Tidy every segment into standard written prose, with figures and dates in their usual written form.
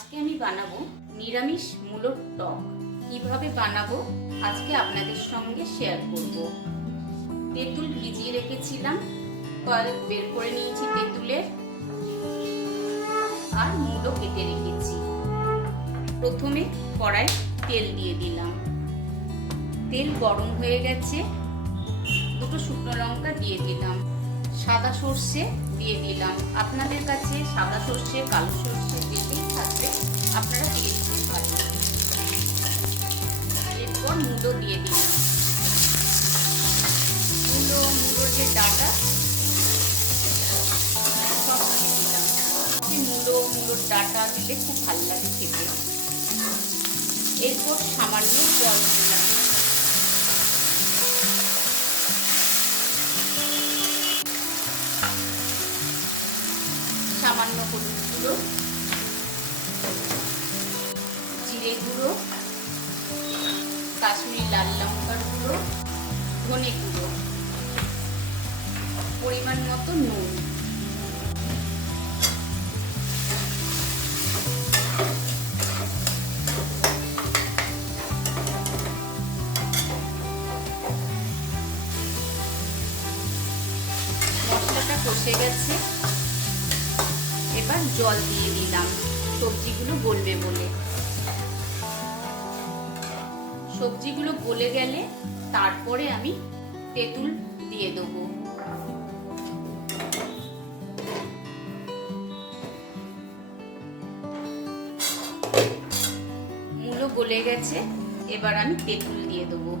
আজকে আমি বানাবো নিরামিষ মূলোর টক। কিভাবে বানাবো আজকে আপনাদের সঙ্গে শেয়ার করব। তেঁতুল ভিজিয়ে রেখেছিলাম, কল বের করে নিয়েছি তেঁতুলের, আর মূলো কেটে রেখেছি। প্রথমে কড়াই তেল দিয়ে দিলাম, তেল গরম হয়ে গেছে, দুটো শুকনো লঙ্কা দিয়ে দিলাম, সাদা সর্ষে দিয়ে দিলাম। আপনাদের কাছে সাদা সর্ষে কালো সর্ষে যেটাই থাকবে আপনারা দিয়ে দিতে পারেন। এরপর মূলো দিয়ে দিলাম, মূলোর যে ডাটা সব দিয়ে দিলাম। মূলোর ডাটা দিলে খুব ভালো লাগে খেতে। এরপর সামান্য জল দিলাম, সামান্য হলুদ গুঁড়ো, জিরে গুঁড়ো, কাশ্মীরি লাল লঙ্কার গুঁড়ো, ধনে গুঁড়ো, পরিমাণ মতো নুন। মশলাটা কষে গেছে, এবার জল দিয়ে দিলাম সবজিগুলো গলবে বলে। সবজিগুলো গলে গেলে তারপরে আমি তেঁতুল দিয়ে দেবো। মূলো গলে গেছে, এবার আমি তেঁতুল দিয়ে দেবো।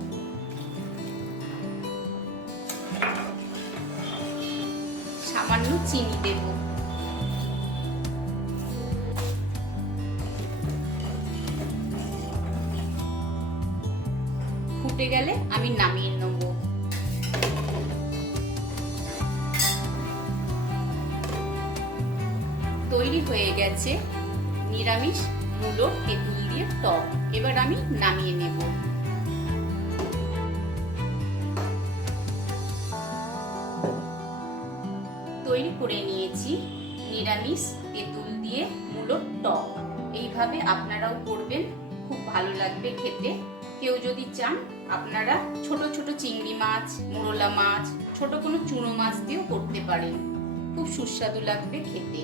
সামান্য চিনি দেব। ফুটে গেলে আমি নামিয়ে নেব। তৈরি হয়ে গেছে নিরামিষ মূলোর তেঁতুল দিয়ে টক। এবার আমি নামিয়ে নেব। তৈরি করে নিয়েছি নিরামিষ তেঁতুল দিয়ে মূলোর টক। এইভাবে আপনারাও করবেন, খুব ভালো লাগবে খেতে। কেউ যদি চান আপনারা ছোট ছোট চিংড়ি মাছ, মোরলা মাছ, ছোট কোনো চুনো মাছ দিয়েও করতে পারেন, খুব সুস্বাদু লাগবে খেতে।